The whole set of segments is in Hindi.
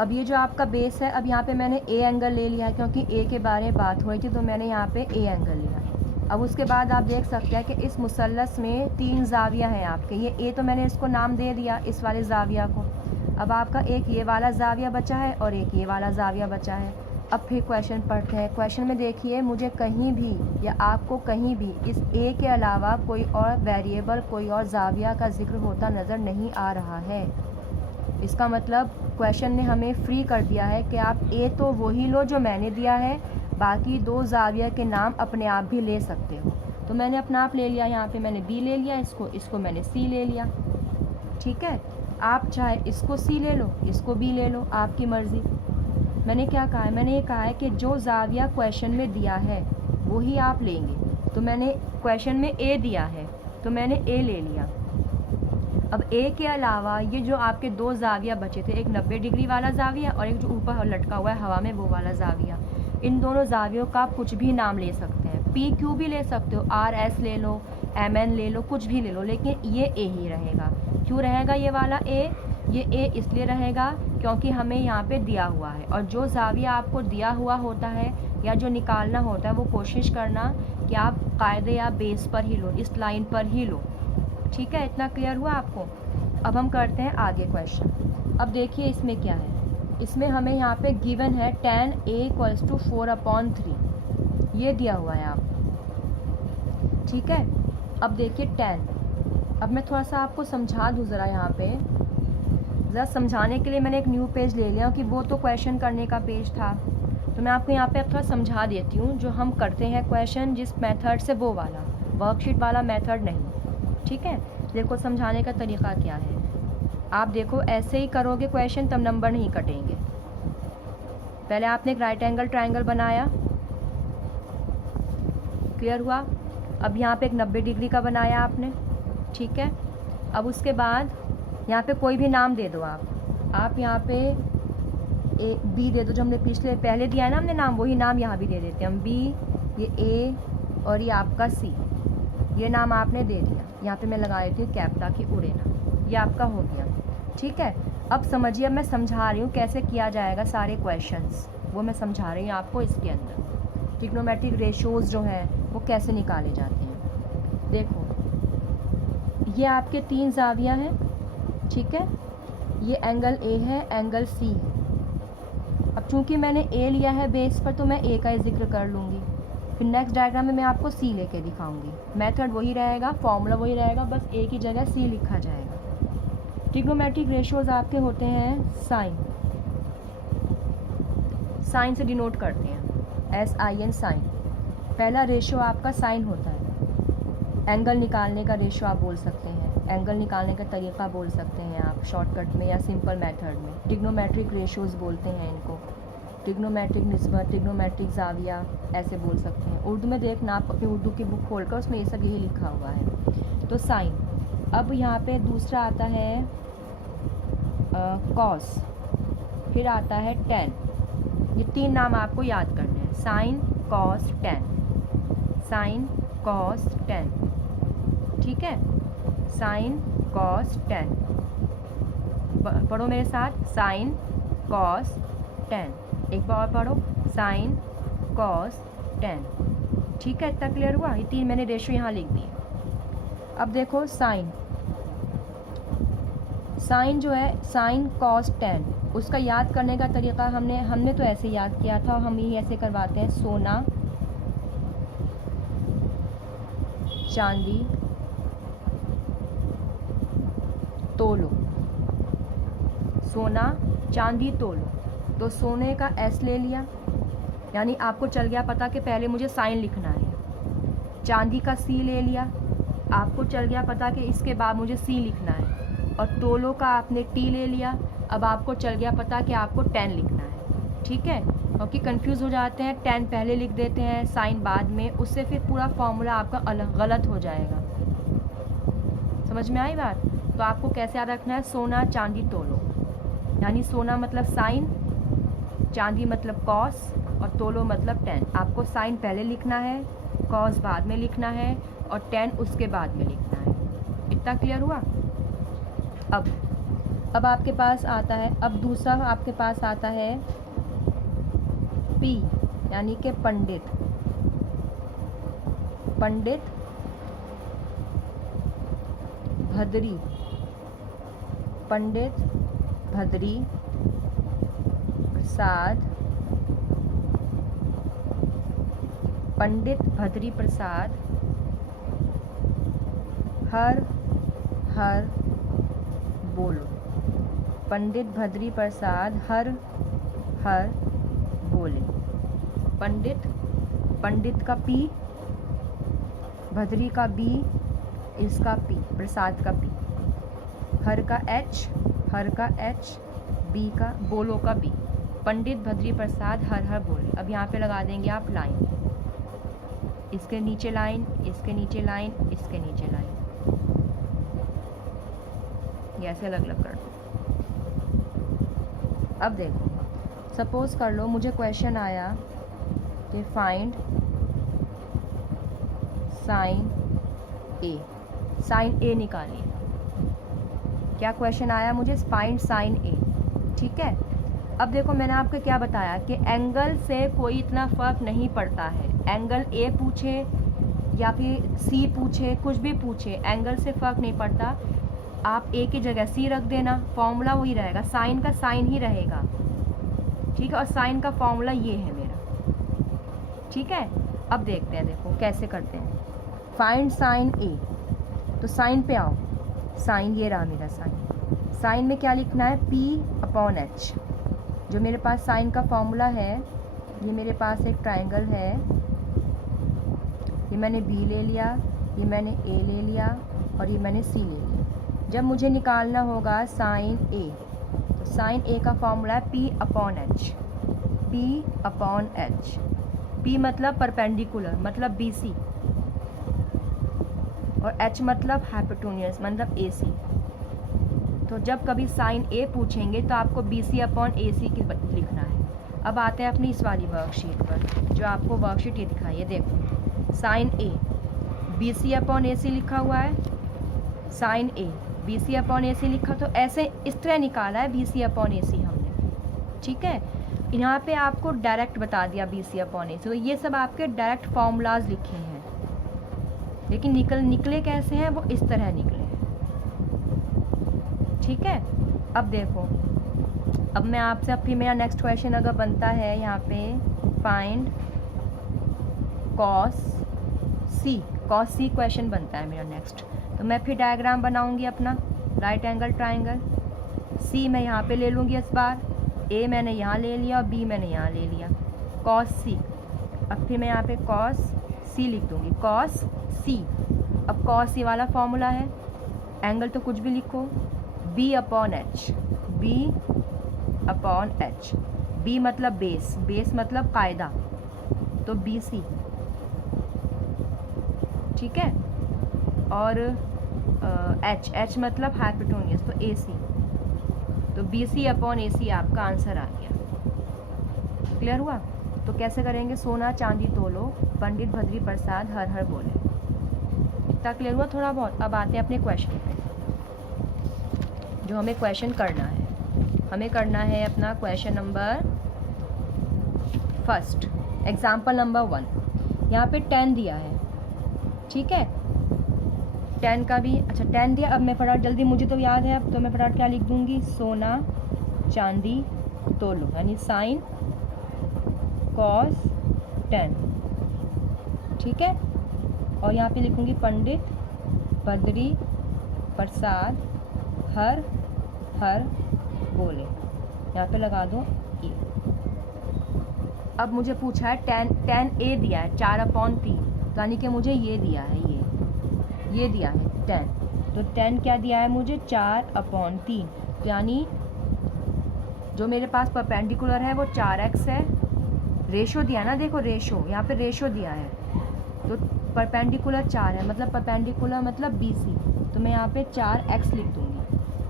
अब ये जो आपका बेस है, अब यहाँ पे मैंने ए एंगल ले लिया है क्योंकि ए के बारे में बात हो रही थी, तो मैंने यहाँ पे ए एंगल लिया है। अब उसके बाद आप देख सकते हैं कि इस मुसल्लस में 3 ज़ाविया हैं आपके। ये ए तो मैंने इसको नाम दे दिया, इस वाले ज़ाविया को। अब आपका एक ये वाला ज़ाविया बचा है और एक ये वाला ज़ाविया बचा है। अब फिर क्वेश्चन पढ़ते हैं। क्वेश्चन में देखिए, मुझे कहीं भी या आपको कहीं भी इस ए के अलावा कोई और वेरिएबल, कोई और ज़ाविया का जिक्र होता नज़र नहीं आ रहा है। इसका मतलब क्वेश्चन ने हमें फ्री कर दिया है कि आप ए तो वही लो जो मैंने दिया है, बाकी 2 ज़ाविया के नाम अपने आप भी ले सकते हो। तो मैंने अपना आप ले लिया, यहाँ पे मैंने बी ले लिया, इसको मैंने सी ले लिया। ठीक है, आप चाहे इसको सी ले लो, इसको बी ले लो, आपकी मर्ज़ी। मैंने क्या कहा है, मैंने ये कहा है कि जो ज़ाविया क्वेश्चन में दिया है वही आप लेंगे। तो मैंने क्वेश्चन में ए दिया है तो मैंने ए ले लिया। अब ए के अलावा ये जो आपके 2 ज़ाविया बचे थे, एक 90 डिग्री वाला ज़ाविया और एक जो ऊपर लटका हुआ है हवा में वो वाला ज़ाविया, इन दोनों ज़ावियों का आप कुछ भी नाम ले सकते हैं। पी क्यू भी ले सकते हो, आर एस ले लो, एम एन ले लो, कुछ भी ले लो, लेकिन ये ए ही रहेगा। क्यों रहेगा ये वाला ए? ये ए इसलिए रहेगा क्योंकि हमें यहाँ पे दिया हुआ है, और जो ज़ाविया आपको दिया हुआ होता है या जो निकालना होता है वो कोशिश करना कि आप कायदे या बेस पर ही लो, इस लाइन पर ही लो। ठीक है, इतना क्लियर हुआ आपको? अब हम करते हैं आगे क्वेश्चन। अब देखिए इसमें क्या है, इसमें हमें यहाँ पे गिवन है tan a = 4/3, ये दिया हुआ है आप। ठीक है, अब देखिए tan, अब मैं थोड़ा सा आपको समझा दूँ ज़रा। यहाँ पे ज़रा समझाने के लिए मैंने एक न्यू पेज ले लिया, कि वो तो क्वेश्चन करने का पेज था, तो मैं आपको यहाँ पे थोड़ा समझा देती हूँ। जो हम करते हैं क्वेश्चन जिस मेथड से, वो वाला वर्कशीट वाला मेथड नहीं। ठीक है, देखो समझाने का तरीका क्या है। आप देखो ऐसे ही करोगे क्वेश्चन तब नंबर नहीं कटेंगे। पहले आपने एक राइट एंगल ट्रायंगल बनाया, क्लियर हुआ? अब यहाँ पे एक 90 डिग्री का बनाया आपने। ठीक है, अब उसके बाद यहाँ पे कोई भी नाम दे दो आप यहाँ पे ए बी दे दो, जो हमने पहले दिया है ना हमने नाम, वही नाम यहाँ भी दे देते हैं हम। बी, ये ए और ये आपका सी, ये नाम आपने दे दिया। यहाँ पे मैं लगा देती हूँ कैप ताकि उड़े ना। ये आपका हो गया। ठीक है, अब समझिए, अब मैं समझा रही हूँ कैसे किया जाएगा सारे क्वेश्चंस, वो मैं समझा रही हूँ आपको। इसके अंदर ट्रिग्नोमेट्रिक रेशोज़ जो हैं वो कैसे निकाले जाते हैं। देखो ये आपके 3 ज़ाविया हैं। ठीक है, ये एंगल ए है, एंगल सी है। अब चूँकि मैंने ए लिया है बेस पर, तो मैं ए का ही जिक्र कर लूँगी। फिर नेक्स्ट डायग्राम में मैं आपको सी लेके दिखाऊंगी। मेथड वही रहेगा, फॉर्मूला वही रहेगा, बस ए की जगह सी लिखा जाएगा। ट्रिग्नोमेट्रिक रेशियोज आपके होते हैं साइन, साइन से डिनोट करते हैं, SIN साइन। पहला रेशियो आपका साइन होता है। एंगल निकालने का रेशियो आप बोल सकते हैं, एंगल निकालने का तरीका बोल सकते हैं आप शॉर्टकट में या सिंपल मेथड में। ट्रिग्नोमेट्रिक रेशियोज बोलते हैं इनको, ट्रिग्नोमेट्रिक निस्बत, ट्रिग्नोमेट्रिक ज़ाविया, ऐसे बोल सकते हैं। उर्दू में देखना, आप अपनी उर्दू की बुक खोलकर उसमें ये सब यही लिखा हुआ है। तो साइन। अब यहाँ पे दूसरा आता है कॉस, फिर आता है टेन। ये 3 नाम आपको याद करने हैं, sine, cos, tan, sine, cos, tan. ठीक है, साइन, कॉस, टेन। पढ़ो मेरे साथ, साइन, कॉस, टेन। एक बार और पढ़ो, साइन, कॉस, टेन। ठीक है, इतना क्लियर हुआ? ये 3 मैंने रेशियो यहाँ लिख दिए। अब देखो साइन, साइन जो है साइन कॉस टेन, उसका याद करने का तरीका हमने तो ऐसे याद किया था, हम यही ऐसे करवाते हैं। सोना, चांदी, तोलो, सोना, चांदी, तोलो। तो सोने का S ले लिया, यानी आपको चल गया पता कि पहले मुझे साइन लिखना है। चांदी का C ले लिया, आपको चल गया पता कि इसके बाद मुझे C लिखना है। और तोलो का आपने T ले लिया, अब आपको चल गया पता कि आपको 10 लिखना है। ठीक है, क्योंकि कंफ्यूज हो जाते हैं, 10 पहले लिख देते हैं, साइन बाद में, उससे फिर पूरा फॉर्मूला आपका गलत हो जाएगा। समझ में आई बात? तो आपको कैसे याद रखना है, सोना, चांदी, तोलो। यानी सोना मतलब साइन, चांदी मतलब कॉस और तोलो मतलब 10। आपको साइन पहले लिखना है, कॉस बाद में लिखना है और 10 उसके बाद में लिखना है। इतना क्लियर हुआ? अब आपके पास आता है, अब दूसरा आपके पास आता है P, यानी कि पंडित। पंडित भद्री, पंडित भद्री प्रसाद, पंडित भद्री प्रसाद हर हर बोलो। पंडित भद्री प्रसाद हर हर बोले। पंडित, पंडित का P, भद्री का B, इसका P, प्रसाद का P, हर का H, हर का H, B का बोलो का B। पंडित भद्री प्रसाद हर हर बोले। अब यहाँ पे लगा देंगे आप लाइन, इसके नीचे लाइन, इसके नीचे लाइन, इसके नीचे लाइन, ये ऐसे अलग अलग कर दो। अब देखो, सपोज कर लो मुझे क्वेश्चन आया कि फाइंड साइन ए, साइन ए निकालिए। क्या क्वेश्चन आया मुझे? फाइंड साइन ए, ठीक है। अब देखो मैंने आपको क्या बताया कि एंगल से कोई इतना फ़र्क नहीं पड़ता है। एंगल ए पूछे या फिर सी पूछे, कुछ भी पूछे, एंगल से फ़र्क नहीं पड़ता। आप ए की जगह सी रख देना, फॉर्मूला वही रहेगा, साइन का साइन ही रहेगा, ठीक है। और साइन का फॉर्मूला ये है मेरा, ठीक है। अब देखते हैं, देखो कैसे करते हैं। फाइंड साइन ए, तो साइन पे आओ, साइन ये रहा मेरा साइन। साइन में क्या लिखना है? P/H। जो मेरे पास साइन का फॉर्मूला है, ये मेरे पास एक ट्रायंगल है, ये मैंने B ले लिया, ये मैंने A ले लिया और ये मैंने C ले लिया। जब मुझे निकालना होगा साइन A, तो साइन A का फॉर्मूला है P/H। P/H, P मतलब परपेंडिकुलर, मतलब BC, और H मतलब हाइपोटेन्यूज, मतलब AC। तो जब कभी साइन A पूछेंगे तो आपको BC/AC की लिखना है। अब आते हैं अपनी इस वाली वर्कशीट पर, जो आपको वर्कशीट ये दिखाई है। देखो साइन A BC/AC लिखा हुआ है, साइन A BC/AC लिखा, तो ऐसे इस तरह निकाला है BC/AC हमने, ठीक है। यहाँ पे आपको डायरेक्ट बता दिया BC/AC, तो ये सब आपके डायरेक्ट फॉर्मूलाज लिखे हैं, लेकिन निकले कैसे हैं? वो इस तरह निकले हैं, ठीक है। अब देखो, अब मैं आपसे, अब फिर मेरा नेक्स्ट क्वेश्चन अगर बनता है यहाँ पे फाइंड कॉस सी क्वेश्चन बनता है मेरा नेक्स्ट, तो मैं फिर डायग्राम बनाऊंगी अपना राइट एंगल ट्रायंगल। सी मैं यहाँ पे ले लूँगी इस बार, ए मैंने यहाँ ले लिया और बी मैंने यहाँ ले लिया, कॉस सी। अब फिर मैं यहाँ पे कॉस सी लिख दूँगी, कॉस सी। अब कॉस सी वाला फॉर्मूला है, एंगल तो कुछ भी लिखो, B/H, B/H। B मतलब बेस, बेस मतलब कायदा, तो BC, ठीक है। और H मतलब हाइपोटेन्यूज, तो AC, तो BC/AC आपका आंसर आ गया। क्लियर हुआ? तो कैसे करेंगे? सोना चांदी तोलो, पंडित भद्री प्रसाद हर हर बोले। इतना क्लियर हुआ थोड़ा बहुत? अब आते हैं अपने क्वेश्चन पे, जो हमें क्वेश्चन करना है। हमें करना है अपना question number first, example number 1। यहाँ पे 10 दिया है, ठीक है। 10 का भी, अच्छा 10 दिया। अब मैं फटाफट, जल्दी मुझे तो याद है, अब तो मैं फटाफट क्या लिख दूँगी? सोना चांदी तोलो, यानी साइन कॉस 10, ठीक है। और यहाँ पे लिखूँगी पंडित भद्री प्रसाद हर हर बोले, यहाँ पे लगा दो E। अब मुझे पूछा है 10A दिया है 4/3, यानी कि मुझे ये दिया है, ये दिया है 10, तो 10 क्या दिया है मुझे? 4/3, यानी जो मेरे पास परपेंडिकुलर है वो 4x है। रेशो दिया ना, देखो रेशो, यहाँ पे रेशो दिया है, तो परपेंडिकुलर 4 है, मतलब परपेंडिकुलर मतलब BC, तो मैं यहाँ पे 4x लिख दूँगी,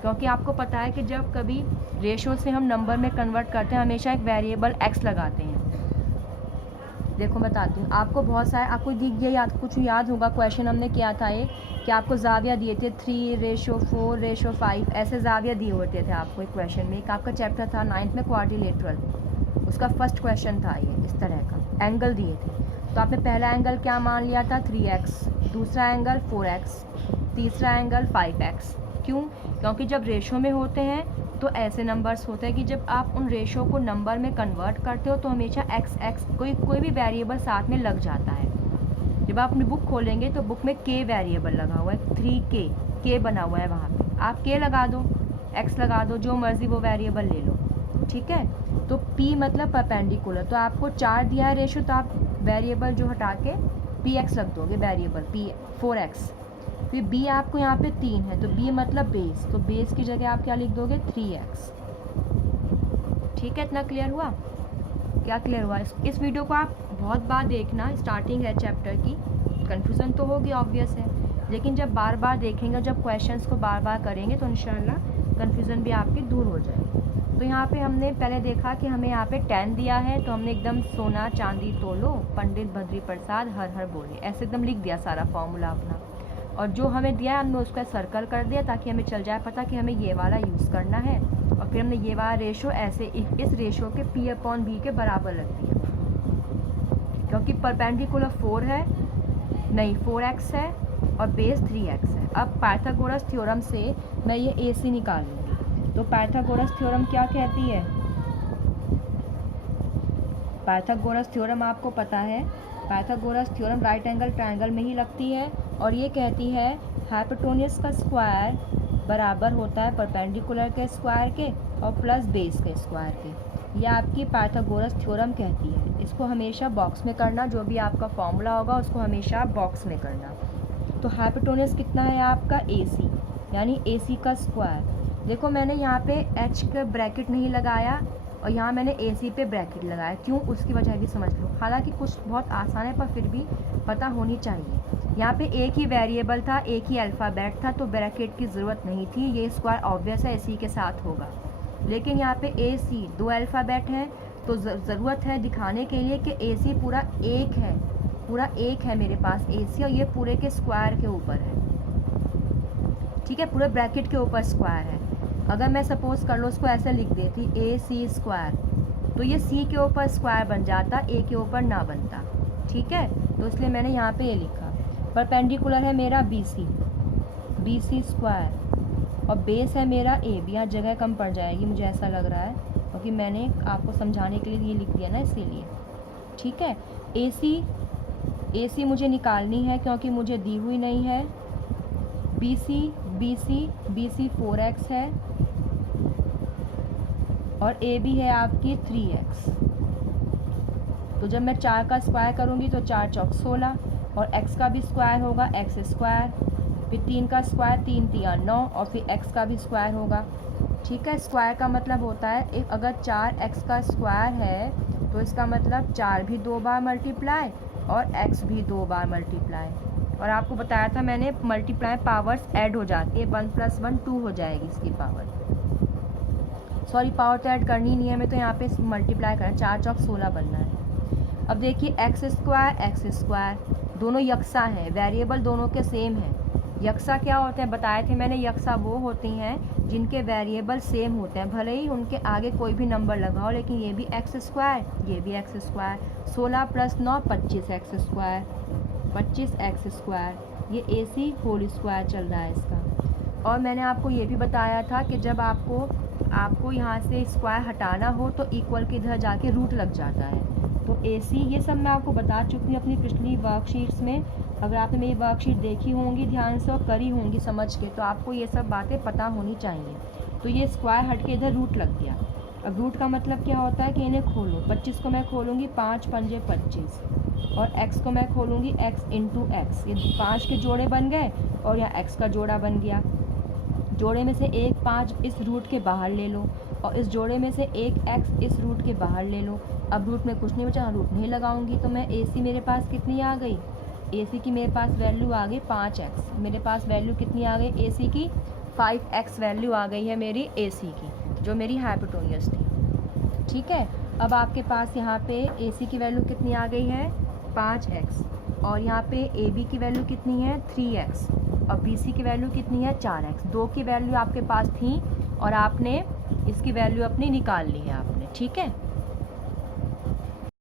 क्योंकि आपको पता है कि जब कभी रेशो से हम नंबर में कन्वर्ट करते हैं हमेशा एक वेरिएबल x लगाते हैं, देखो बताती हूँ आपको, बहुत सारे आपको दिख गया, याद कुछ याद होगा क्वेश्चन हमने किया था एक, कि आपको जाविया दिए थे 3:4:5, ऐसे जाविया दिए होते थे आपको एक क्वेश्चन में। एक आपका चैप्टर था 9th में क्वाड्रिलेटरल, उसका फर्स्ट क्वेश्चन था ये इस तरह का, एंगल दिए थे। तो आपने पहला एंगल क्या मान लिया था 3x, दूसरा एंगल 4x, तीसरा एंगल 5x। क्यों? क्योंकि जब रेशो में होते हैं तो ऐसे नंबर्स होते हैं कि जब आप उन रेशो को नंबर में कन्वर्ट करते हो तो हमेशा x कोई भी वेरिएबल साथ में लग जाता है। जब आप अपनी बुक खोलेंगे तो बुक में k वेरिएबल लगा हुआ है, 3k बना हुआ है वहाँ पे, आप k लगा दो, x लगा दो, जो मर्ज़ी वो वेरिएबल ले लो, ठीक है। तो p मतलब परपेंडिकुलर, तो आपको 4 दिया है रेशो, तो आप वेरिएबल जो हटा के px लग दोगे, वेरिएबल p 4x। फिर b आपको यहाँ पे 3 है, तो b मतलब बेस, तो बेस की जगह आप क्या लिख दोगे 3x। ठीक है, इतना क्लियर हुआ? क्या क्लियर हुआ? इस वीडियो को आप बहुत बार देखना, स्टार्टिंग है चैप्टर की, कन्फ्यूज़न तो होगी ऑब्वियस है, लेकिन जब बार बार देखेंगे, जब क्वेश्चंस को बार बार करेंगे तो इंशाल्लाह कन्फ्यूज़न भी आपकी दूर हो जाएगी। तो यहाँ पे हमने पहले देखा कि हमें यहाँ पे 10 दिया है, तो हमने एकदम सोना चांदी तोलो, पंडित बद्री प्रसाद हर हर बोले, ऐसे एकदम लिख दिया सारा फॉर्मूला अपना। और जो हमें दिया है हमने उसका सर्कल कर दिया ताकि हमें चल जाए पता कि हमें ये वाला यूज़ करना है। और फिर हमने ये वाला रेशो ऐसे इस रेशो के p/b के बराबर रख दिया, क्योंकि परपेंडिकुलर 4 है, नहीं 4x है और बेस 3x है। अब पाइथागोरस थ्योरम से मैं ये AC निकाल लूँगी। तो पाइथागोरस थ्योरम क्या कहती है? पाइथागोरस थ्योरम आपको पता है, Pythagoras theorem right angle triangle में ही लगती है और ये कहती है हाइपोटेन्यूज का स्क्वायर बराबर होता है परपेंडिकुलर के स्क्वायर के और प्लस बेस के स्क्वायर के। यह आपकी पाइथागोरस थ्योरम कहती है। इसको हमेशा बॉक्स में करना, जो भी आपका फॉर्मूला होगा उसको हमेशा बॉक्स में करना। तो हाइपोटेन्यूज कितना है आपका AC, यानी AC का स्क्वायर। देखो मैंने यहाँ पे H का ब्रैकेट नहीं लगाया और यहाँ मैंने AC पे ब्रैकेट लगाया, क्यों उसकी वजह भी समझ लो। हालांकि कुछ बहुत आसान है पर फिर भी पता होनी चाहिए। यहाँ पे एक ही वेरिएबल था, एक ही अल्फ़ाबेट था, तो ब्रैकेट की ज़रूरत नहीं थी, ये स्क्वायर ऑब्वियस है इसी के साथ होगा। लेकिन यहाँ पे AC 2 अल्फ़ाबेट हैं, तो ज़रूरत है दिखाने के लिए कि AC पूरा एक है मेरे पास AC, और ये पूरे के स्क्वायर के ऊपर है, ठीक है, पूरे ब्रैकेट के ऊपर स्क्वायर है। अगर मैं सपोज़ कर लो उसको ऐसे लिख देती AC स्क्वायर, तो ये C के ऊपर स्क्वायर बन जाता, A के ऊपर ना बनता, ठीक है। तो इसलिए मैंने यहाँ पे ये लिखा। परपेंडिकुलर है मेरा BC स्क्वायर और बेस है मेरा AB। यहाँ जगह कम पड़ जाएगी मुझे ऐसा लग रहा है, क्योंकि मैंने आपको समझाने के लिए ये लिख दिया ना, इसीलिए, ठीक है। AC मुझे निकालनी है क्योंकि मुझे दी हुई नहीं है। BC 4x है और AB है आपकी 3x। तो जब मैं 4 का स्क्वायर करूँगी तो 4 चौक 16 और x का भी स्क्वायर होगा x स्क्वायर, फिर 3 का स्क्वायर 3 तिया 9 और फिर x का भी स्क्वायर होगा, ठीक है। स्क्वायर का मतलब होता है एक, अगर 4x का स्क्वायर है तो इसका मतलब 4 भी 2 बार मल्टीप्लाई और x भी 2 बार मल्टीप्लाई। और आपको बताया था मैंने मल्टीप्लाई पावर्स ऐड हो जाती है, 1 + 1 2 हो जाएगी इसकी पावर। सॉरी पावर तो ऐड करनी नहीं है, मैं तो यहाँ पे मल्टीप्लाई करना, 4 चौक 16 बनना है। अब देखिए x स्क्वायर दोनों यकसा हैं, वेरिएबल दोनों के सेम हैं। यकसा क्या होते हैं बताए थे मैंने, यकसा वो होती हैं जिनके वेरिएबल सेम होते हैं, भले ही उनके आगे कोई भी नंबर लगाओ, लेकिन ये भी x स्क्वायर, ये भी x square, 16 + 9 25x square, 25x square, ये AC होल स्क्वायर चल रहा है इसका। और मैंने आपको ये भी बताया था कि जब आपको यहाँ से स्क्वायर हटाना हो तो इक्वल के इधर जाके रूट लग जाता है। तो AC ये सब मैं आपको बता चुकी हूँ अपनी पिछली वर्कशीट्स में। अगर आपने मेरी वर्कशीट देखी होंगी ध्यान से और करी होंगी समझ के, तो आपको ये सब बातें पता होनी चाहिए। तो ये स्क्वायर हट के इधर रूट लग गया। अब रूट का मतलब क्या होता है कि इन्हें खोलो, 25 को मैं खोलूँगी 5 × 5 = 25 और x को मैं खोलूँगी x × x, ये 5 के जोड़े बन गए और यहाँ x का जोड़ा बन गया। जोड़े में से एक 5 इस रूट के बाहर ले लो और इस जोड़े में से एक x इस रूट के बाहर ले लो। अब रूट में कुछ नहीं बचा, रूट नहीं लगाऊंगी, तो मैं AC मेरे पास कितनी आ गई, AC की मेरे पास वैल्यू आ गई 5x। मेरे पास वैल्यू कितनी आ गई AC की, 5x वैल्यू आ गई है मेरी AC की, जो मेरी हाइपोटेन्यूज थी, ठीक है। अब आपके पास यहाँ पे AC की वैल्यू कितनी आ गई है 5x, और यहाँ पे AB की वैल्यू कितनी है 3x, और BC की वैल्यू कितनी है 4x। दो की वैल्यू आपके पास थी और आपने इसकी वैल्यू अपनी निकाल ली है आपने, ठीक है।